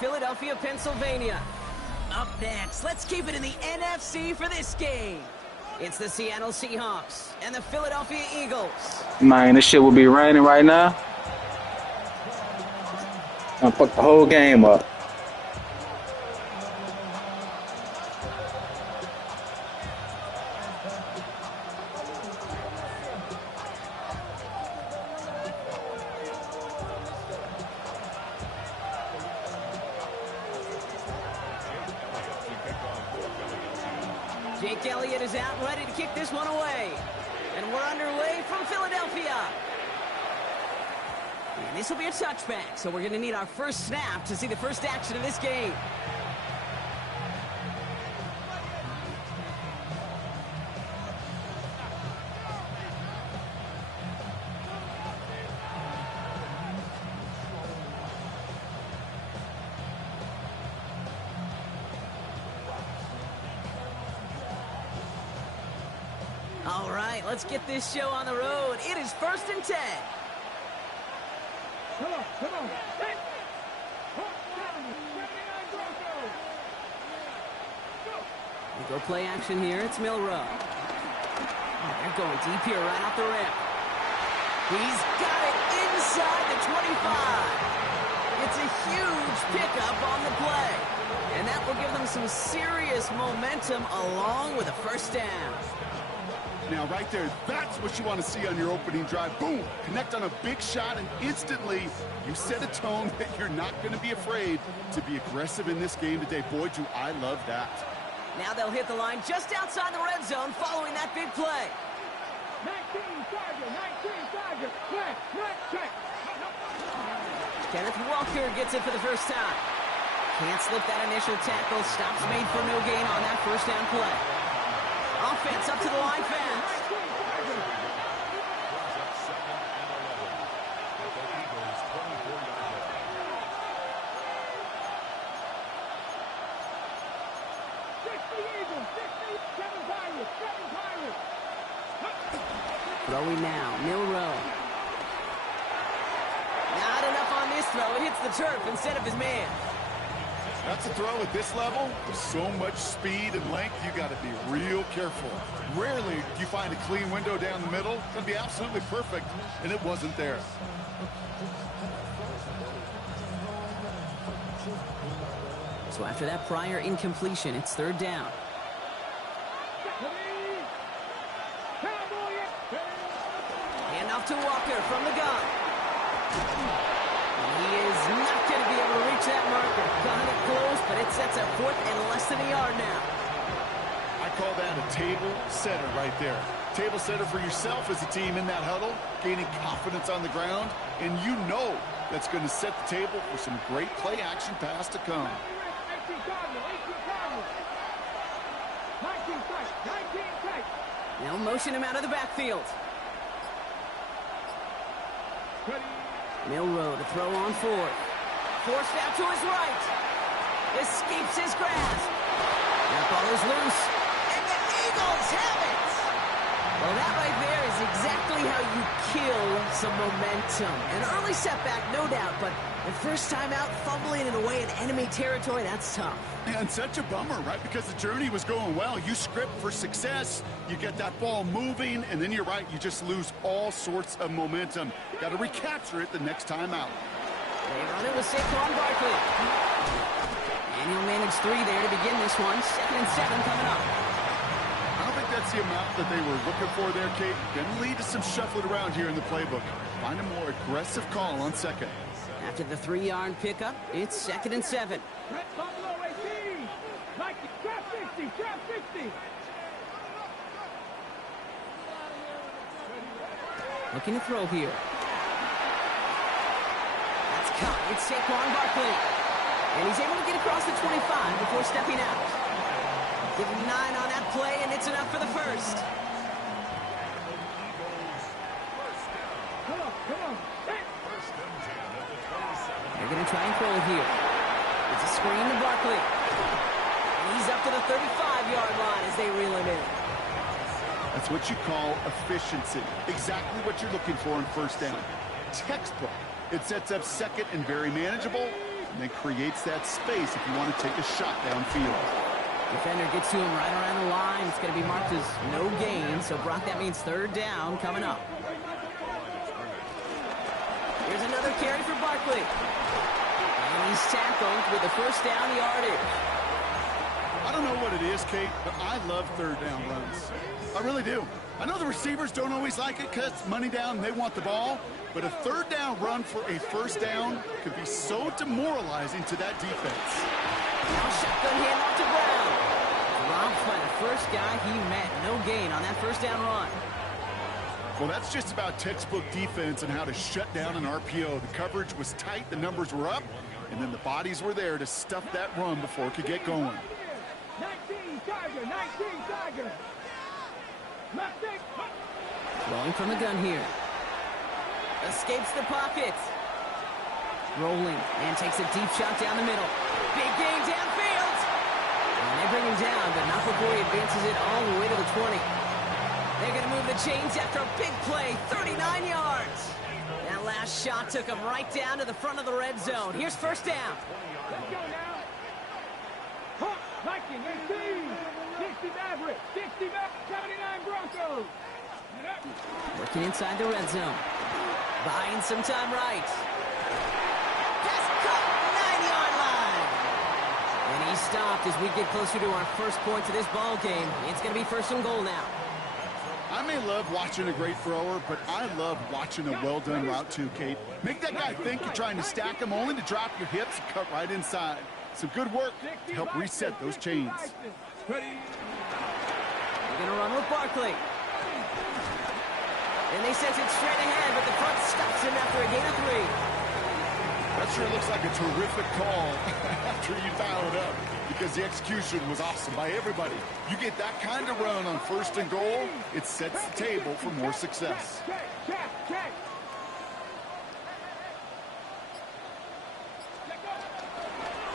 Philadelphia, Pennsylvania. Up next, let's keep it in the NFC for this game. It's the Seattle Seahawks and the Philadelphia Eagles. Man, this shit will be raining right now. I'm gonna fuck the whole game up. Jake Elliott is out and ready to kick this one away. And we're underway from Philadelphia. And this will be a touchback, so we're going to need our first snap to see the first action of this game. All right, let's get this show on the road. It is 1st and 10. Come on. We go play action here. It's Milrow. Oh, they're going deep here right off the ramp. He's got it inside the 25. It's a huge pickup on the play. And that will give them some serious momentum along with a first down. Now, right there, that's what you want to see on your opening drive. Boom! Connect on a big shot, and instantly you set a tone that you're not going to be afraid to be aggressive in this game today. Boy, do I love that. Now they'll hit the line just outside the red zone following that big play. 19 Tiger, check. Kenneth Walker gets it for the first time. Can't slip that initial tackle. Stops made for no gain on that first down play. Offense up to the line fast. Throwing now, Milrow. Not enough on this throw. It hits the turf instead of his man. That's a throw at this level. With so much speed and length, you got to be real careful. Rarely do you find a clean window down the middle. It's going to be absolutely perfect, and it wasn't there. So after that prior incompletion, it's 3rd down. Hand off to Walker from the gun. He is not going to be able to reach that marker. Got it close, but it sets up 4th and less than a yard now. I call that a table setter right there. Table setter for yourself as a team in that huddle, gaining confidence on the ground, and you know that's going to set the table for some great play action pass to come. Now motion him out of the backfield. Milrow to throw on 4th. Forced out to his right. Escapes his grasp. That ball is loose. And the Eagles have it. Well, that right there is exactly how you kill some momentum. An early setback, no doubt, but the first time out, fumbling it away in enemy territory, that's tough. And such a bummer, right? Because the journey was going well. You script for success, you get that ball moving, and then you're right, you just lose all sorts of momentum. Got to recapture it the next time out. They run it with Saquon Barkley. And he'll manage 3 there to begin this one. 2nd and 7 coming up. I don't think that's the amount that they were looking for there, Kate. Going to lead to some shuffling around here in the playbook. Find a more aggressive call on 2nd. After the 3-yard pickup, it's 2nd and 7. Trap 60. Looking to throw here. That's caught. It's Saquon Barkley. And he's able to get across the 25 before stepping out. Give him 9 on that play, and it's enough for the first. Come on. They're going to try and throw it here. It's a screen to Barkley. And he's up to the 35-yard line as they reel him in. That's what you call efficiency. Exactly what you're looking for in 1st down. Textbook. It sets up 2nd and very manageable. and then creates that space if you want to take a shot downfield. Defender gets to him right around the line. It's going to be marked as no gain. So, Brock, that means third down coming up. Here's another carry for Barkley. And he's tackled with the first down yardage. I don't know what it is, Kate, but I love third down runs. I really do. I know the receivers don't always like it because it's money down and they want the ball, but a third down run for a first down could be so demoralizing to that defense. Now shotgun handoff to Brown. Dropped by the first guy he met. No gain on that first down run. Well, that's just about textbook defense and how to shut down an RPO. The coverage was tight, the numbers were up, and then the bodies were there to stuff that run before it could get going. 19 Tiger, 19 Tiger. Rolling from the gun here. Escapes the pocket. Rolling and takes a deep shot down the middle. Big gain downfield. And they bring him down, but not before he advances it all the way to the 20. They're going to move the chains after a big play, 39 yards. That last shot took him right down to the front of the red zone. Here's first down. Let's go now. Huh, Viking, 18. 60 Maverick, 60 Maverick, 79 Broncos. Working inside the red zone. Buying some time right. Just cut 9-yard line. And he stopped as we get closer to our first point to this ball game. It's going to be first and goal now. I may love watching a great thrower, but I love watching a well-done route too, Kate. Make that guy think you're trying to stack him only to drop your hips and cut right inside. Some good work to help reset those chains. We're going to run with Barkley. And they sense it straight ahead, but the front stops him after a gain of 3. That sure looks like a terrific call after you dial it up, because the execution was awesome by everybody. You get that kind of run on first and goal, it sets the table for more success.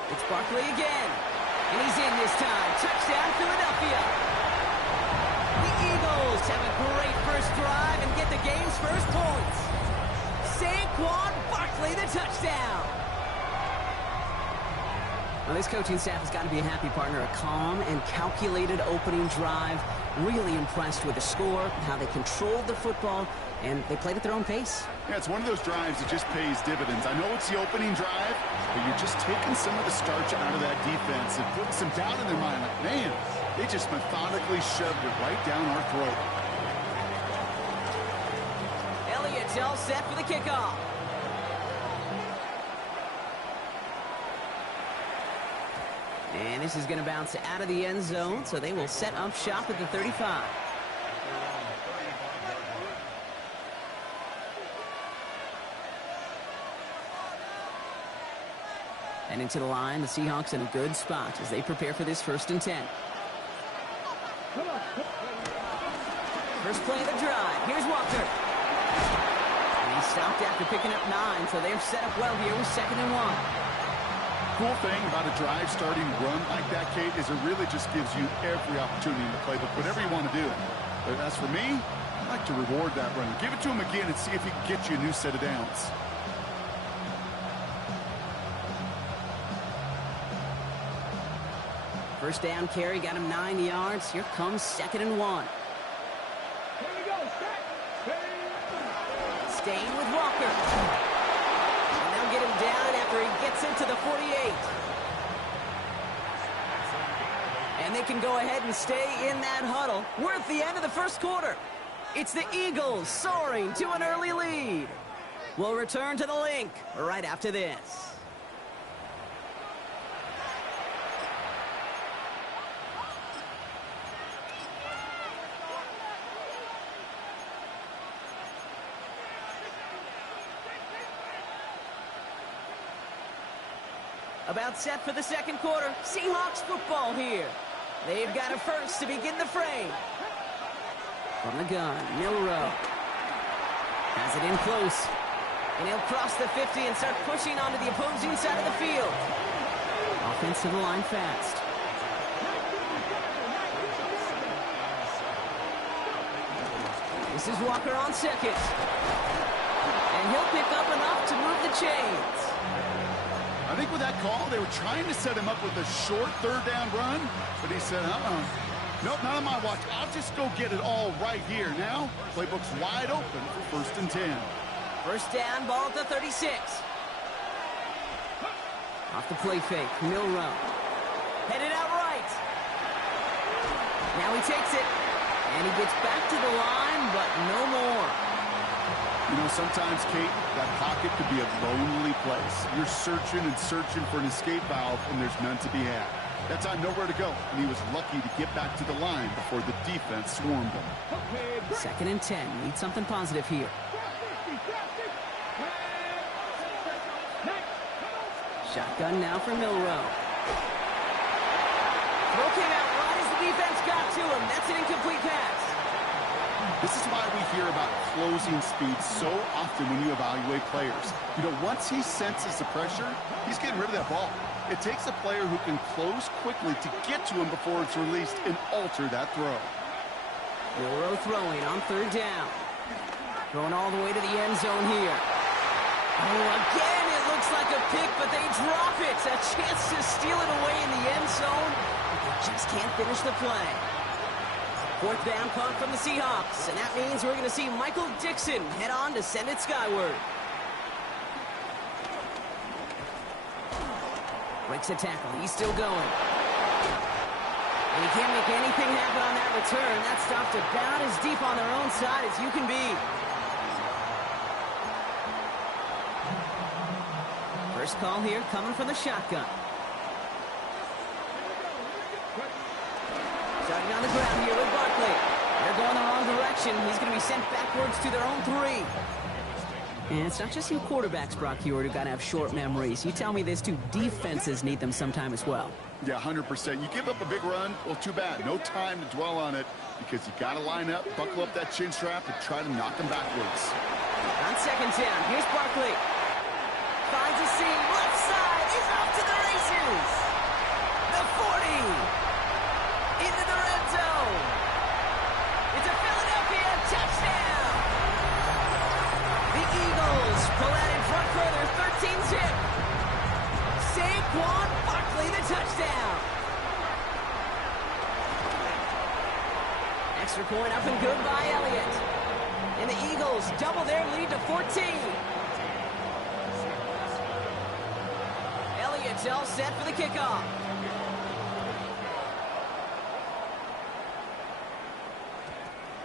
It's Barkley again. And he's in this time. Touchdown, Philadelphia. The Eagles have a great first drive and get the game's first points. Saquon Barkley, the touchdown. Well, this coaching staff has got to be a happy partner. A calm and calculated opening drive. Really impressed with the score, how they controlled the football, and they played at their own pace. Yeah, it's one of those drives that just pays dividends. I know it's the opening drive, but you're just taking some of the starch out of that defense and putting some doubt in their mind. Like, man, they just methodically shoved it right down our throat. Elliott's all set for the kickoff. And this is going to bounce out of the end zone, so they will set up shop at the 35. And into the line, the Seahawks in a good spot as they prepare for this 1st and 10. First play of the drive. Here's Walker. And he stopped after picking up 9, so they're set up well here with 2nd and 1. Cool thing about a drive starting run like that, Kate, is it really just gives you every opportunity in the playbook, whatever you want to do. But as for me, I like to reward that run. Give it to him again and see if he can get you a new set of downs. First down carry got him 9 yards. Here comes 2nd and 1. Here we go, Staying with Walker. And they'll get him down after he gets into the 48. And they can go ahead and stay in that huddle. We're at the end of the first quarter. It's the Eagles soaring to an early lead. We'll return to the link right after this. About set for the second quarter. Seahawks football here. They've got a first to begin the frame. From the gun, Milrow. Has it in close. And he'll cross the 50 and start pushing onto the opposing side of the field. Offensive line fast. This is Walker on 2nd. And he'll pick up enough to move the chains. I think with that call, they were trying to set him up with a short third down run, but he said, nope, not on my watch. I'll just go get it all right here. Now, playbook's wide open for 1st and 10. First down, ball at the 36. Off the play fake, Milroe. Headed out right. Now he takes it, and he gets back to the line, but no more. You know, sometimes, Kate, that pocket could be a lonely place. You're searching and searching for an escape valve, and there's none to be had. That time, nowhere to go, and he was lucky to get back to the line before the defense swarmed him. 2nd and 10. Need something positive here. Shotgun now for Milroe. Throw came out right as the defense got to him. That's an incomplete pass. This is why we hear about closing speed so often when you evaluate players. You know, once he senses the pressure, he's getting rid of that ball. It takes a player who can close quickly to get to him before it's released and alter that throw. Milroe throwing on 3rd down. Throwing all the way to the end zone here. Oh, again, it looks like a pick, but they drop it. A chance to steal it away in the end zone, but they just can't finish the play. 4th down punt from the Seahawks, and that means we're going to see Michael Dixon head on to send it skyward. Breaks a tackle. He's still going. And he can't make anything happen on that return. That stopped about as deep on their own side as you can be. First call here coming from the shotgun. Starting on the ground here with Barkley. They're going the wrong direction. He's going to be sent backwards to their own 3. And it's not just you quarterbacks, Brock Hewitt, who got to have short memories. You tell me this too, defenses need them sometime as well. Yeah, 100%. You give up a big run, well, too bad. No time to dwell on it because you got to line up, buckle up that chin strap, and try to knock them backwards. On 2nd down, here's Barkley. Finds a seam, left side, he's off to the races. The 40. Into the red zone. It's a Philadelphia touchdown. The Eagles pull out in front further, 13-zip. Saquon Barkley, the touchdown. Extra point up and good by Elliott. And the Eagles double their lead to 14. Elliott's all set for the kickoff.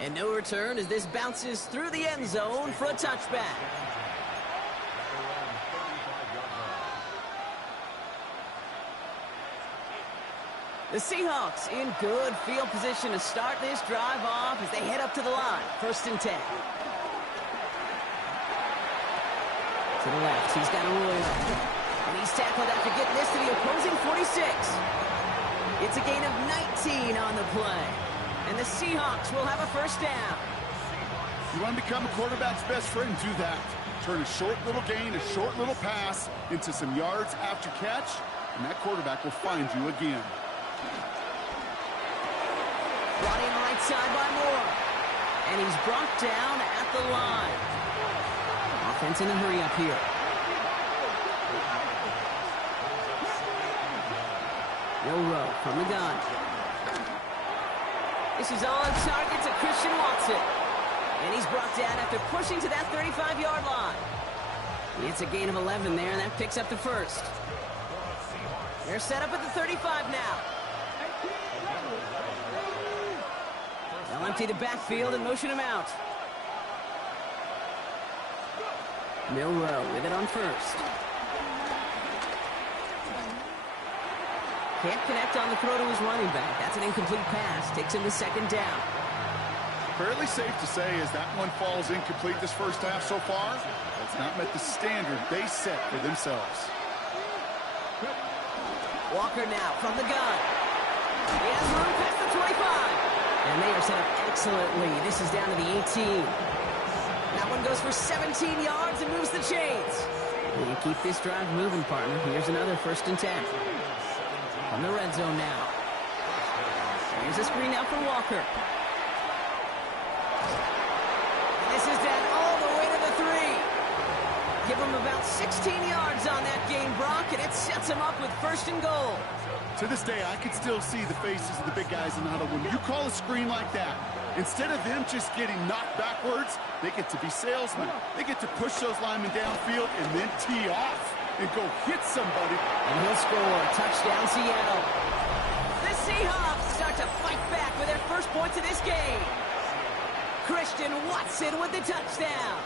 And no return as this bounces through the end zone for a touchback. The Seahawks in good field position to start this drive off as they head up to the line. 1st and 10. To the left, he's got Arroyo. And he's tackled after getting this to the opposing 46. It's a gain of 19 on the play. And the Seahawks will have a 1st down. You want to become a quarterback's best friend, do that. Turn a short little gain, a short little pass into some yards after catch, and that quarterback will find you again. Brought in right side by Moore. And he's brought down at the line. Offense in a hurry up here. Milroe from the gun. This is on target to Christian Watson. And he's brought down after pushing to that 35-yard line. It's a gain of 11 there, and that picks up the 1st. They're set up at the 35 now. They'll empty the backfield and motion him out. Milroe with it on 1st. Can't connect on the throw to his running back. That's an incomplete pass. Takes him to 2nd down. Fairly safe to say as that one falls incomplete this first half so far, it's not met the standard they set for themselves. Walker now from the gun. He has room past the 25. And they are set up excellently. This is down to the 18. That one goes for 17 yards and moves the chains. And keep this drive moving, partner. Here's another 1st and 10. From the red zone now. Here's a screen now for Walker. And this is down all the way to the 3. give him about 16 yards on that game, Brock, and it sets him up with 1st and goal. To this day, I can still see the faces of the big guys in the huddle. When you call a screen like that, instead of them just getting knocked backwards, they get to be salesmen. They get to push those linemen downfield and then tee off and go hit somebody. And he'll score. Touchdown, Seattle. The Seahawks start to fight back with their first points of this game. Christian Watson with the touchdown.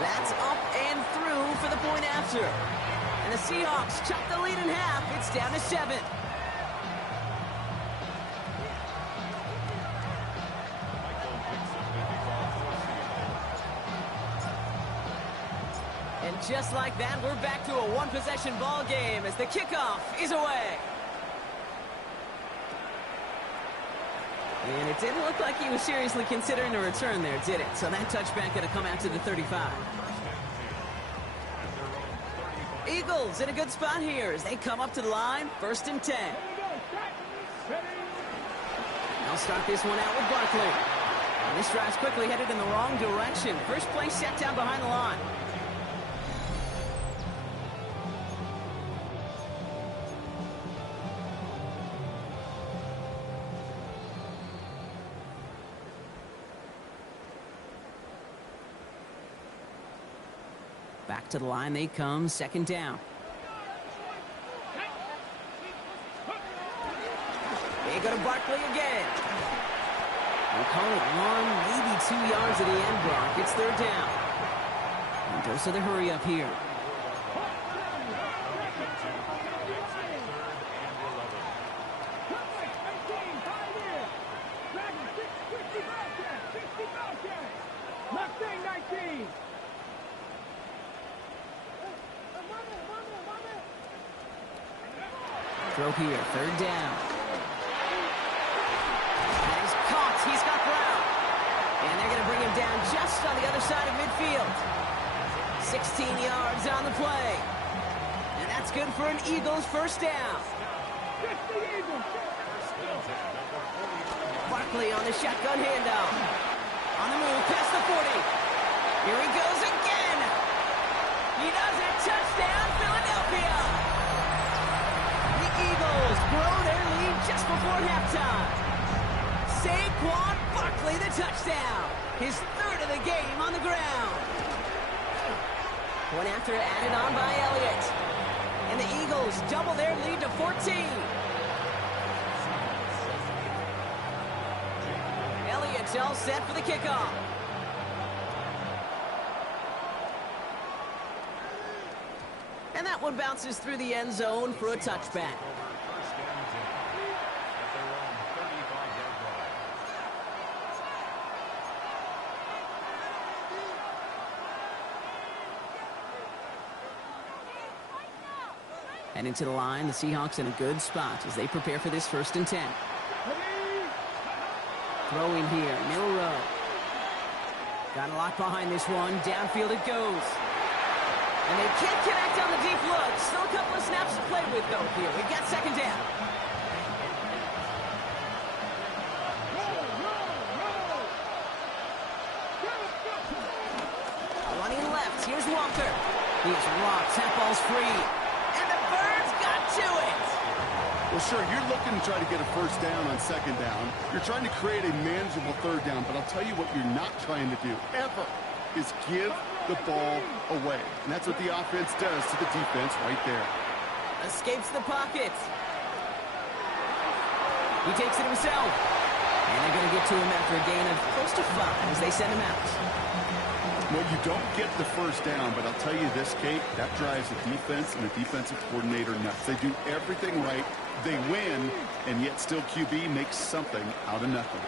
That's up and through for the point after. And the Seahawks chop the lead in half. It's down to 7. And just like that, we're back to a one-possession ball game as the kickoff is away. And it didn't look like he was seriously considering a return there, did it? So that touchback going to come out to the 35. Eagles in a good spot here as they come up to the line, 1st and 10. They'll start this one out with Barkley. And this drive's quickly headed in the wrong direction. First play set down behind the line. Back to the line they come, 2nd down. They go to Barkley again. We'll call it 1, maybe 2 yards at the end, Brock. It's 3rd down. And dose of the hurry up here. Throw here, 3rd down. And he's caught. He's got Brown. And they're going to bring him down just on the other side of midfield. 16 yards on the play. And that's good for an Eagles 1st down. Barkley on the shotgun handoff. On the move, past the 40. Here he goes again. He does it. Touchdown, Philadelphia. Eagles grow their lead just before halftime. Saquon Barkley the touchdown. His 3rd of the game on the ground. Point after added on by Elliott. And the Eagles double their lead to 14. Elliott's all set for the kickoff. And that one bounces through the end zone for a touchback. And into the line, the Seahawks in a good spot as they prepare for this 1st and 10. Throwing here, middle row. Got a lot behind this one. Downfield it goes. And they can't connect on the deep look. Still a couple of snaps to play with, though, here. We've got 2nd down. Running left. Here's Walker. He's rocked. That ball's free. And the Birds got to it. Well, sure, you're looking to try to get a 1st down on 2nd down. You're trying to create a manageable 3rd down, but I'll tell you what you're not trying to do, ever, is give the ball away. And that's what the offense does to the defense right there. Escapes the pocket. He takes it himself. And they're going to get to him after a gain of close to 5 as they send him out. No, you don't get the 1st down, but I'll tell you this, Kate, that drives the defense and the defensive coordinator nuts. They do everything right. They win, and yet still QB makes something out of nothing.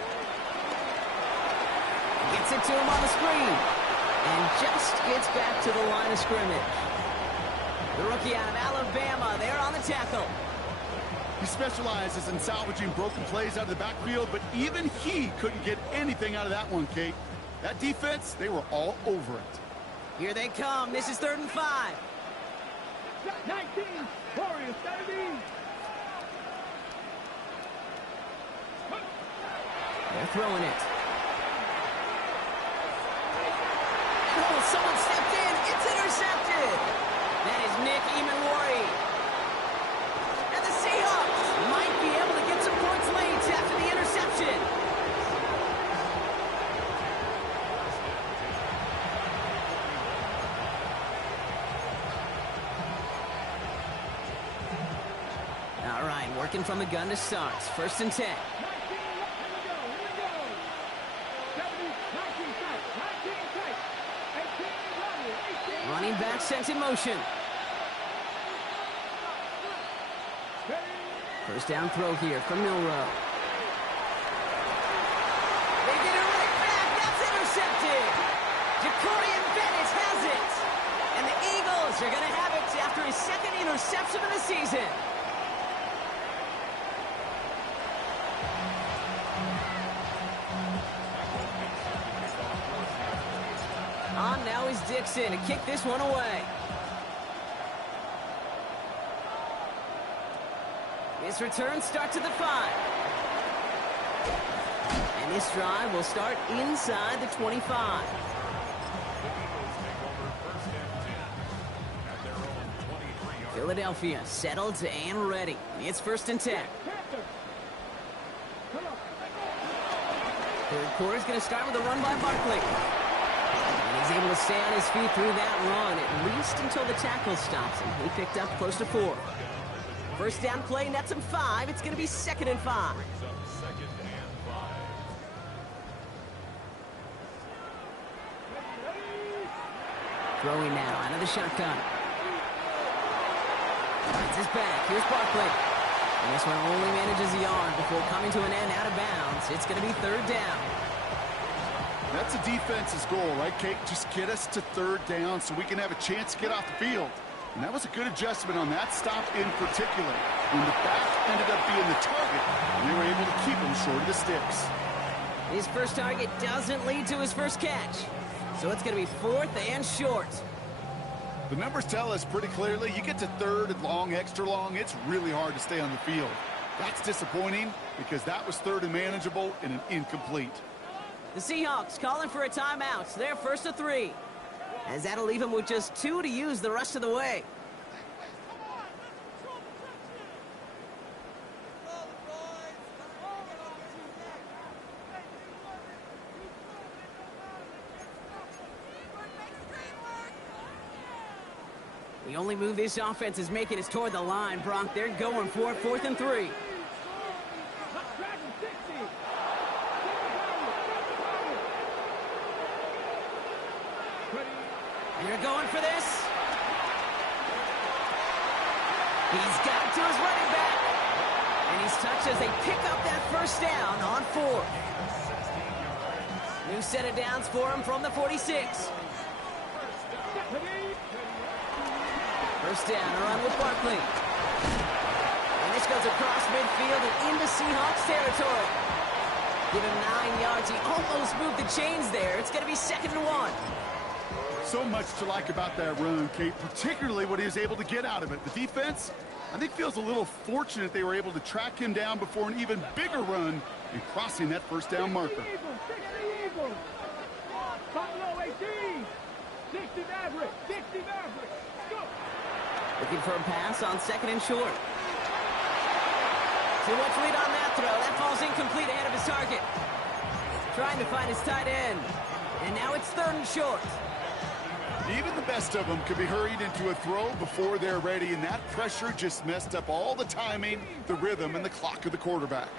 Gets it to him on the screen. And just gets back to the line of scrimmage. The rookie out of Alabama, there on the tackle. He specializes in salvaging broken plays out of the backfield, but even he couldn't get anything out of that one, Kate. That defense, they were all over it. Here they come. This is 3rd and 5. 19, Warriors 30. They're throwing it. Oh, someone stepped in. It's intercepted. That is Nick Emanwari. And the Seahawks might be able to get some points late after the interception. All right, working from the gun to start. 1st and 10. Running back sent in motion. 1st down throw here from Milrow. They get it right back. That's intercepted. Jacorian Bennett has it. And the Eagles are going to have it after his 2nd interception of the season. On now is Dixon to kick this one away. This return starts at the 5. And this drive will start inside the 25. Philadelphia settled and ready. It's 1st and 10. 3rd quarter is going to start with a run by Barkley. And he's able to stay on his feet through that run, at least until the tackle stops him. He picked up close to 4. 1st down play, nets him 5. It's going to be 2nd and 5. Throwing now out of the shotgun. Finds his back. Here's Barkley. And this one only manages a yard before coming to an end out of bounds. It's going to be 3rd down. That's a defense's goal, right, Kate? Just get us to 3rd down so we can have a chance to get off the field. And that was a good adjustment on that stop in particular, when the back ended up being the target, and they were able to keep him short of the sticks. His first target doesn't lead to his first catch. So it's going to be 4th and short. The numbers tell us pretty clearly, you get to 3rd and long, extra long, it's really hard to stay on the field. That's disappointing because that was 3rd and manageable and an incomplete. The Seahawks calling for a timeout. They're 1st and 3. As that'll leave him with just 2 to use the rest of the way. The only move this offense is making is toward the line, Bronk. They're going for it, 4th and 3. And they're going for this. He's got to his running back. And he's touched as they pick up that 1st down on 4. New set of downs for him from the 46. 1st down, a run with Barkley. And this goes across midfield and into Seahawks territory. Give him 9 yards. He almost moved the chains there. It's going to be 2nd and 1. So much to like about that run, Kate, particularly what he was able to get out of it. The defense, I think, feels a little fortunate they were able to track him down before an even bigger run and crossing that 1st down marker. Looking for a pass on 2nd and short. Too much lead on that throw. That falls incomplete ahead of his target. Trying to find his tight end. And now it's 3rd and short. Even the best of them could be hurried into a throw before they're ready, and that pressure just messed up all the timing, the rhythm, and the clock of the quarterback.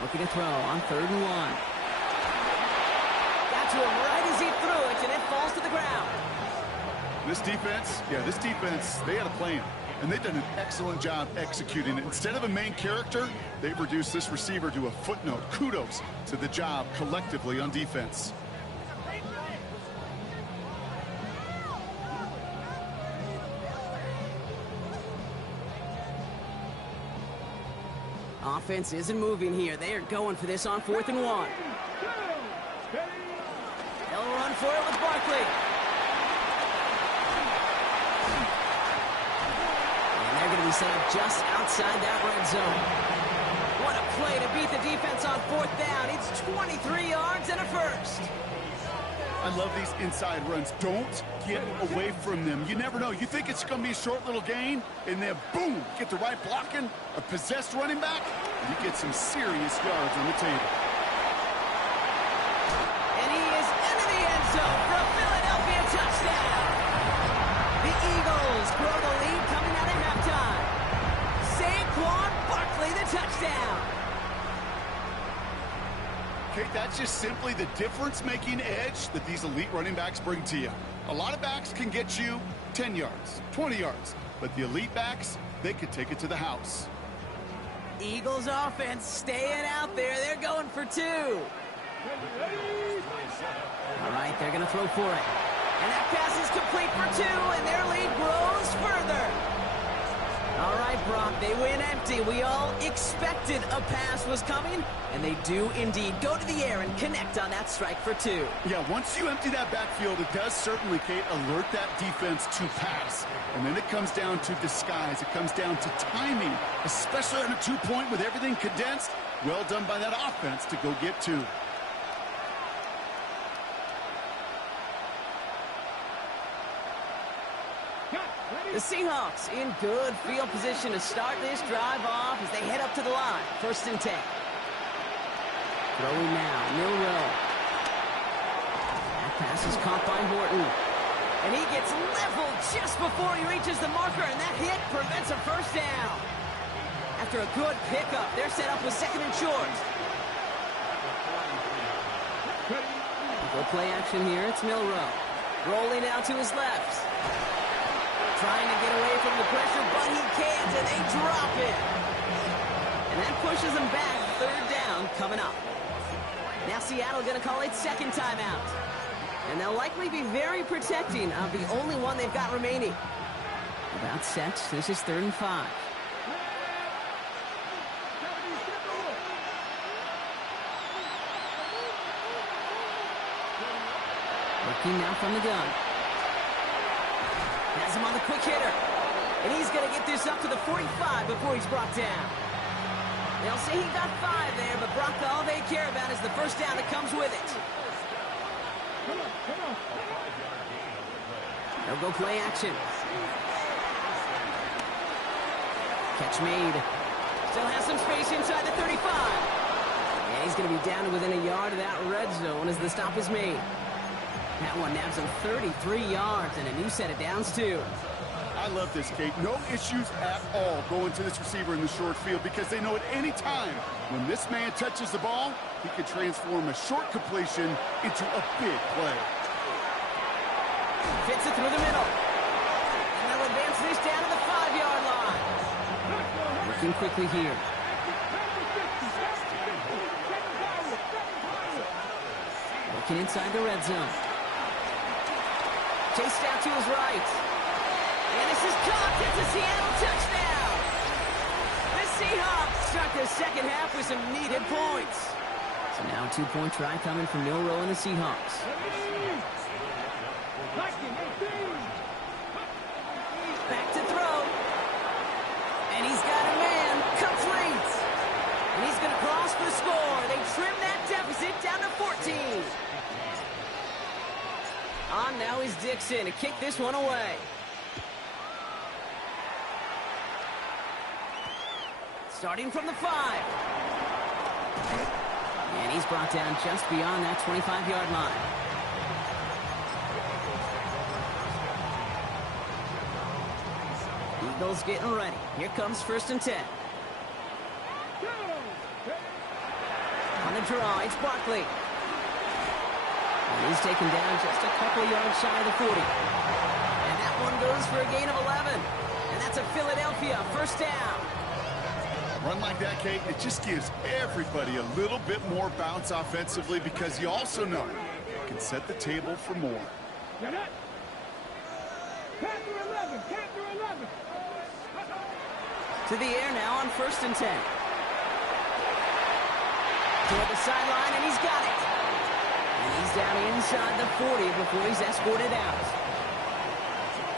Looking to throw on 3rd and 1. Got to him right as he threw it, and it falls to the ground. This defense, they had a plan, and they've done an excellent job executing it. Instead of a main character, they've reduced this receiver to a footnote. Kudos to the job collectively on defense. Offense isn't moving here. They are going for this on 4th and 1. They'll run for it with Barkley. And they're going to be set up just outside that red zone. What a play to beat the defense on 4th down. It's 23 yards and a first. I love these inside runs. Don't get away from them. You never know. You think it's going to be a short little gain, and then boom, get the right blocking, a possessed running back, you get some serious yards on the table. And he is into the end zone for a Philadelphia touchdown. The Eagles grow the lead coming out at halftime. Saquon Barkley, the touchdown. Okay, that's just simply the difference-making edge that these elite running backs bring to you. A lot of backs can get you 10 yards, 20 yards, but the elite backs, they could take it to the house. Eagles offense staying out there. They're going for 2. All right, they're going to throw for it. And that pass is complete for 2, and their lead grows further. All right, Brock, they win empty. We all expected a pass was coming, and they do indeed go to the air and connect on that strike for 2. Yeah, once you empty that backfield, it does certainly, Kate, alert that defense to pass. And then it comes down to disguise. It comes down to timing, especially on a 2-point with everything condensed. Well done by that offense to go get 2. The Seahawks in good field position to start this drive off as they head up to the line. 1st and 10. Throwing now, Milroe. That pass is caught by Horton. And he gets leveled just before he reaches the marker, and that hit prevents a 1st down. After a good pickup, they're set up with 2nd and short. Go play action here, it's Milroe. Rolling out to his left. Trying to get away from the pressure, but he can't, and they drop it. And that pushes them back. 3rd down coming up. Now Seattle going to call it 2nd timeout. And they'll likely be very protecting of the only one they've got remaining. About set. This is 3rd and 5. Looking now from the gun. Has him on the quick hitter. And he's going to get this up to the 45 before he's brought down. They'll say he got 5 there, but Brock, all they care about is the 1st down that comes with it. They'll go play action. Catch made. Still has some space inside the 35. And he's going to be down to within a yard of that red zone as the stop is made. That one nabs him 33 yards and a new set of downs, too. I love this, Kate. No issues at all going to this receiver in the short field because they know at any time when this man touches the ball, he can transform a short completion into a big play. Fits it through the middle. And they'll advance this down to the 5-yard line. Looking quickly here. Looking inside the red zone. Chased out to his right. And this is caught. It's a Seattle touchdown. The Seahawks start the 2nd half with some needed points. So now a 2-point try coming from Milroe and the Seahawks. Back to throw. And he's got a man. Complete. And he's going to cross for the score. They trim that deficit down to 14. On now is Dixon to kick this one away. Starting from the 5. And he's brought down just beyond that 25-yard line. Eagles getting ready. Here comes 1st and 10. On the draw, it's Barkley. And he's taken down just a couple yards shy of the 40. And that one goes for a gain of 11. And that's a Philadelphia 1st down. Run like that, Kate, it just gives everybody a little bit more bounce offensively because you also know you can set the table for more. To the air now on 1st and 10. Toward the sideline, and he's got it. And he's down inside the 40 before he's escorted out.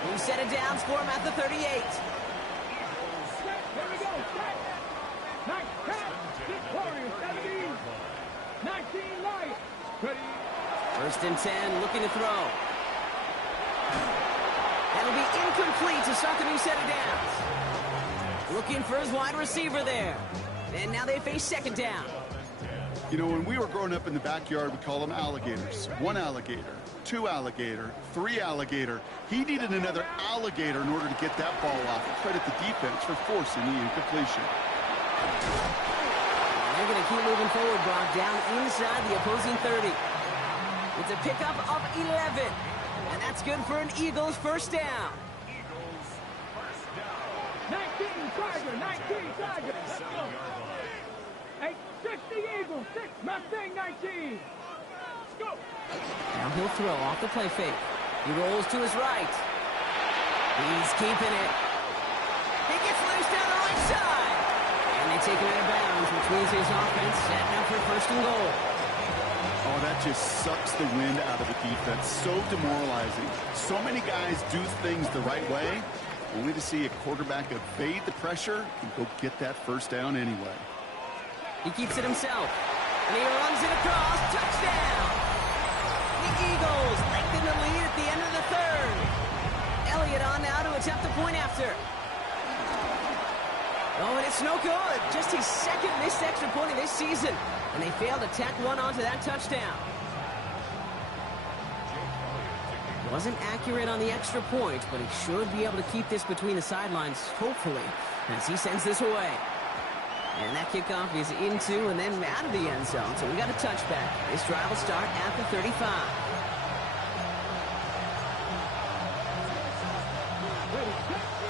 New set of downs for him at the 38. First and 10, looking to throw. That'll be incomplete to start the new set of downs. Looking for his wide receiver there. And now they face second down. You know, when we were growing up in the backyard, we call them alligators. One alligator, two alligator, three alligator. He needed another alligator in order to get that ball off. Credit the defense for forcing the incompletion. They're going to keep moving forward, Brock, down inside the opposing 30. It's a pickup of 11. And that's good for an Eagles first down. 19 Tiger, 19 Tiger. Let's go. Hey, 60 Eagles, 6 Mustang 19. Let's go. Now he'll throw off the play fake. He rolls to his right. He's keeping it. He gets loose down the right side. And they take him out of bounds, which means his offense setting up for first and goal. Oh, that just sucks the wind out of the defense. So demoralizing. So many guys do things the right way, only to see a quarterback evade the pressure and go get that first down anyway. He keeps it himself. And he runs it across. Touchdown! The Eagles lengthen the lead at the end of the third. Elliott on now to attempt the point after. Oh, and it's no good. Just his second missed extra point of this season. And they failed to tack one onto that touchdown. Wasn't accurate on the extra point, but he should be able to keep this between the sidelines, hopefully, as he sends this away. And that kickoff is into and then out of the end zone, so we got a touchback. This drive will start at the 35.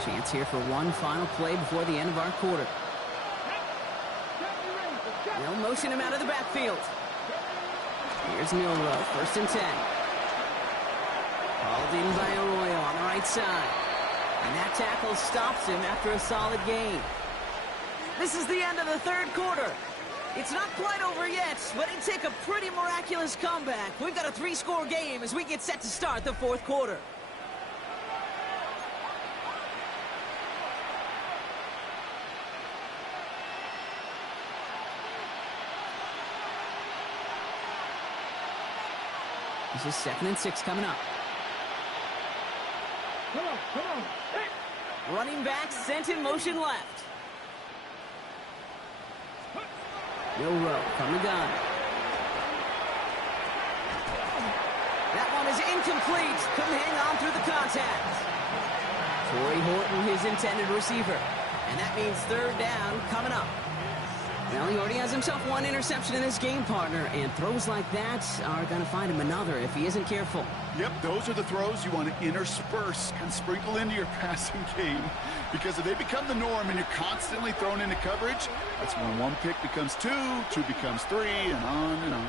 Chance here for one final play before the end of our quarter. They'll motion him out of the backfield. Here's Milrow, first and 10. Hauled in by Arroyo on the right side. And that tackle stops him after a solid gain. This is the end of the third quarter. It's not quite over yet, but it'd take a pretty miraculous comeback. We've got a 3-score game as we get set to start the fourth quarter. This is 2nd and 6 coming up. Come on. Hey. Running back sent in motion left. Milrow from the gun. That one is incomplete. Couldn't hang on through the contact. Torrey Horton, his intended receiver. And that means third down coming up. Well, he already has himself one interception in this game, partner, and throws like that are going to find him another if he isn't careful. Yep, those are the throws you want to intersperse and sprinkle into your passing game, because if they become the norm and you're constantly thrown into coverage, that's when one pick becomes two becomes three, and on and on.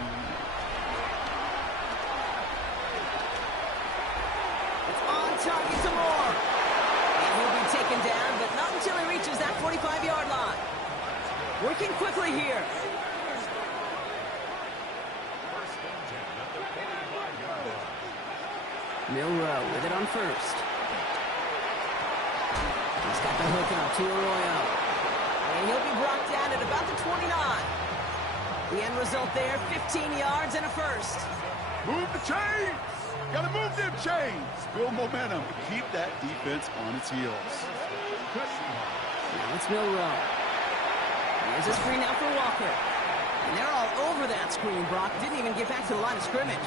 It's on target to Moore. And he'll be taken down, but not until he reaches that 45-yard line. Working quickly here. Milrow with it on first. He's got the hook up to Arroyo. And he'll be brought down at about the 29. The end result there, 15 yards and a first. Move the chains! Gotta move them chains! Build momentum. Keep that defense on its heels. Now it's Milrow. Here's a screen out for Walker. And they're all over that screen, Brock. Didn't even get back to the line of scrimmage.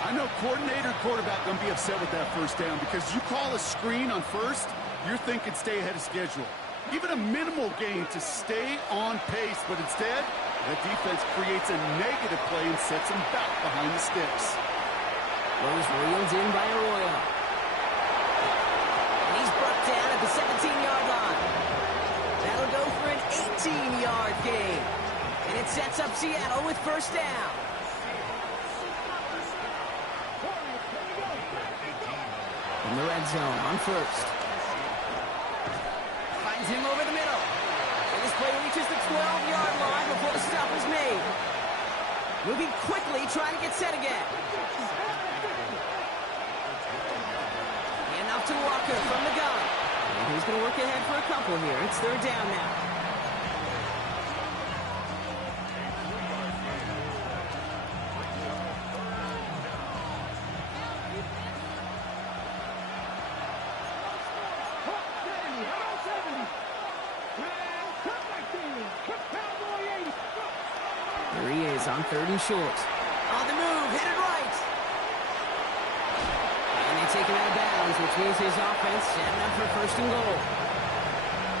I know coordinator, quarterback going to be upset with that first down, because you call a screen on first, you're thinking stay ahead of schedule. Even a minimal gain to stay on pace, but instead, the defense creates a negative play and sets him back behind the sticks. Was reeled in by Arroyo. And he's brought down at the 17-yard line. That'll go for an 18-yard gain. And it sets up Seattle with first down. In the red zone on first. Finds him over the middle. And this play reaches the 12-yard line before the stop is made. Moving quickly, trying to get set again. And off to Walker from the gun. And he's going to work ahead for a couple here. It's third down now. Here he is on 3rd and short. On the move, headed right. And they take him out of bounds, which means his offense setting up for 1st and goal.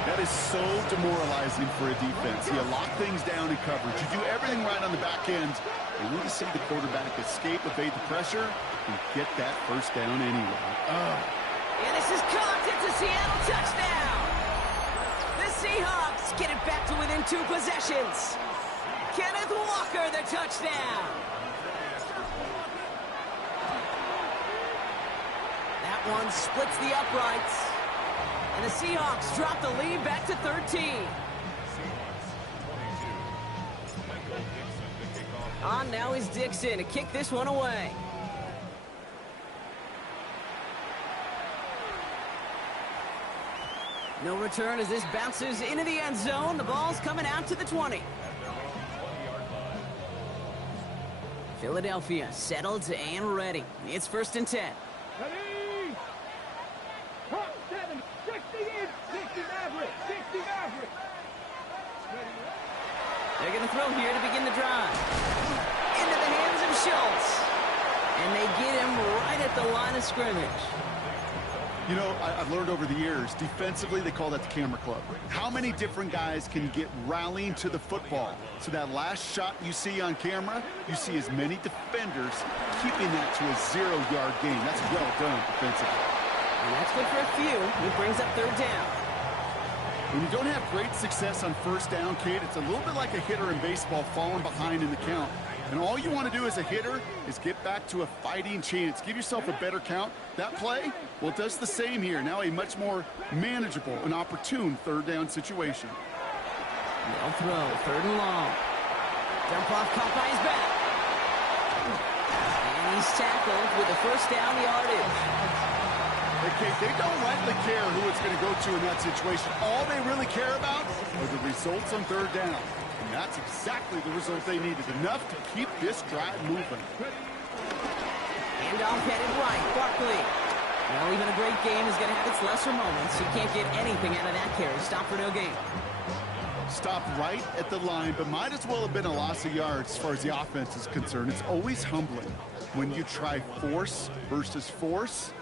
That is so demoralizing for a defense. You lock things down in coverage. You do everything right on the back end. And you just see the quarterback escape, evade the pressure, and get that 1st down anyway. And this is caught. It's a Seattle touchdown. The Seahawks get it back to within 2 possessions. Kenneth Walker, the touchdown. That one splits the uprights. And the Seahawks drop the lead back to 13. On now is Dixon to kick this one away. No return as this bounces into the end zone. The ball's coming out to the 20. Philadelphia settled and ready. It's 1st and 10. Ready? Top 7, 60 in, 60 Maverick, 60 Maverick. They're going to throw here to begin the drive. Into the hands of Schultz. And they get him right at the line of scrimmage. You know, I've learned over the years, defensively, they call that the camera club. How many different guys can you get rallying to the football? So that last shot you see on camera, you see as many defenders keeping that to a 0-yard gain. That's well done defensively. And that's good for a few. It brings up 3rd down. When you don't have great success on 1st down, Kate, it's a little bit like a hitter in baseball falling behind in the count. And all you want to do as a hitter is get back to a fighting chance. Give yourself a better count. That play, well, it does the same here. Now a much more manageable and opportune 3rd down situation. They'll throw, 3rd and long. Dump off caught by his back. And he's tackled with a 1st down yardage. Okay, they don't rightly care who it's going to go to in that situation. All they really care about are the results on 3rd down. And that's exactly the result they needed. Enough to keep this drive moving. Handoff headed right. Barkley. Well, even a great game is going to have its lesser moments. You can't get anything out of that carry. Stop for no gain. Stopped right at the line, but might as well have been a loss of yards as far as the offense is concerned. It's always humbling when you try force versus force,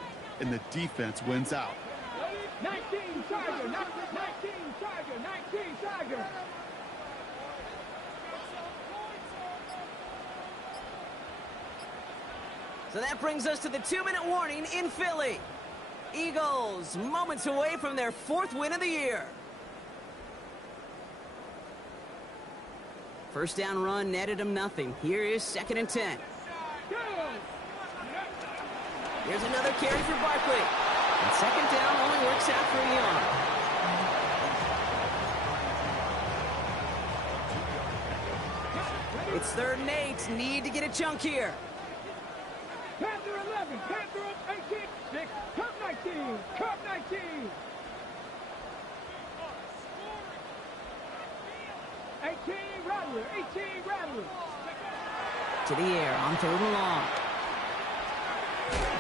and the defense wins out. 19 Tiger, 19 Tiger, 19 Tiger. So that brings us to the 2-minute warning in Philly. Eagles moments away from their 4th win of the year. 1st down run netted them nothing. Here is 2nd and 10. Here's another carry for Barkley. And 2nd down only works out for a yard. It's 3rd and 8. Need to get a chunk here. Panther 11, Panther 18, 6, Cup 19, Cup 19. 18 Rattler, 18 Rattler. To the air on 3rd and long.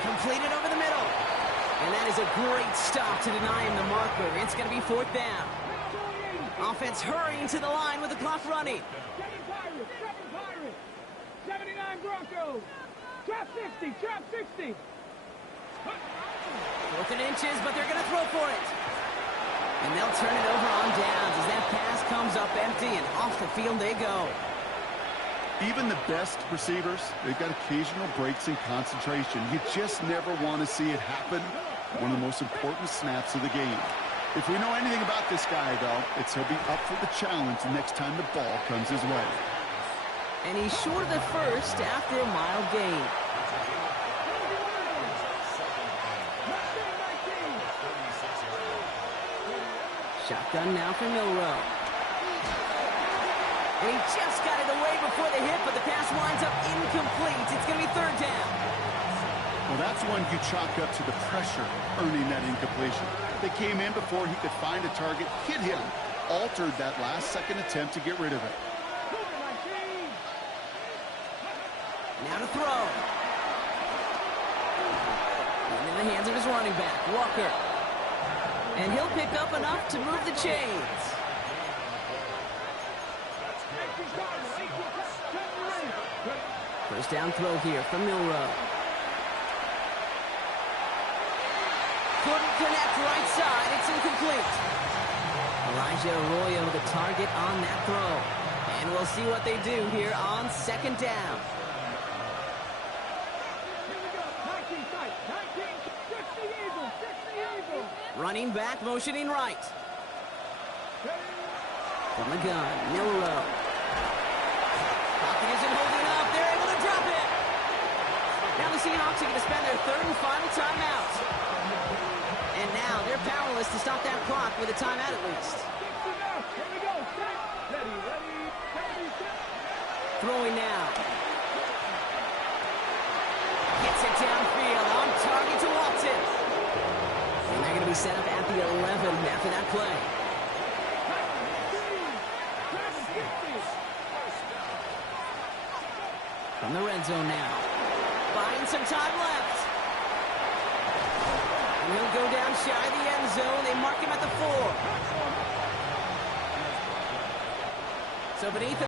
Completed over the middle. And that is a great stop to deny him the marker. It's going to be 4th down. Offense hurrying to the line with the clock running. 7 Pirates, 79 Broncos. Trap 60, trap 60. 4th and inches, but they're going to throw for it. And they'll turn it over on downs as that pass comes up empty and off the field they go. Even the best receivers, they've got occasional breaks in concentration. You just never want to see it happen. One of the most important snaps of the game. If we know anything about this guy, though, it's he'll be up for the challenge the next time the ball comes his way. And he's short of the 1st after a mile gain. Shotgun now for Milrow. And he just got it away before the hit, but the pass winds up incomplete. It's going to be 3rd down. Well, that's one you chalk up to the pressure earning that incompletion. They came in before he could find a target, hit him, altered that last-second attempt to get rid of it. Now to throw. Into the hands of his running back, Walker. And he'll pick up enough to move the chains. First down throw here from Milrow. Couldn't connect right side. It's incomplete. Elijah Arroyo the target on that throw. And we'll see what they do here on second down. Here we go. 19 tight. 19. 60 Eagles. 60 Eagles. Running back, motioning right. From the gun, Milrow. Pocket isn't holding up. They're able to drop it. Now the Seahawks are going to spend their third and final timeout. And now they're powerless to stop that clock with a timeout at least. Here we go. Set. Ready. Throwing now. Hits it downfield on target to Walton. And they're going to be set up at the 11 after that play. From the red zone now. Buying some time left. And he'll go down shy of the end zone. They mark him at the 4. So beneath